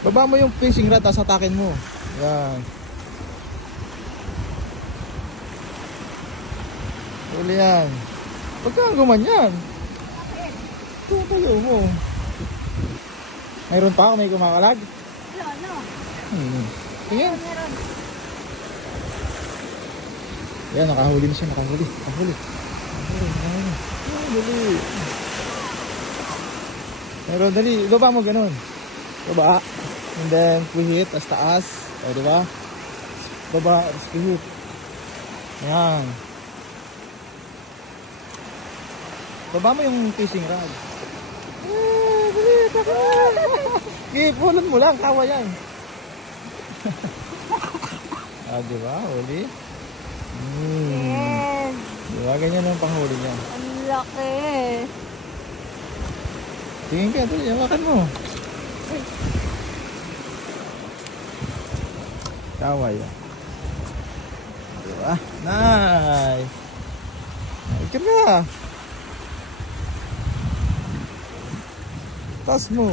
Baba mo yung fishing rod, tapos atakin mo. Yan. Huli yan. Huwag kang gumanyan. Ito tayo mo. Mayroon pa ako, may kumakalag? Ano? Tingin. Meron. Yan, nakahuli na siya, nakahuli. Nakahuli. Dali. Pero dali, baba mo ganun. Baba. And then, pihit, taas. O, diba? Baba, tapos pihit. Yan. Baba mo yung fishing rod. Dali, taka. Pulot mo lang, kawa yan. Diba? Huli. Yes. Diba? Ganyan ang panghuli niya. Ang laki. Tingin ka, dali, hawakan mo. Kaway yan. Diba? Nice. Ikan ka. Taas mo.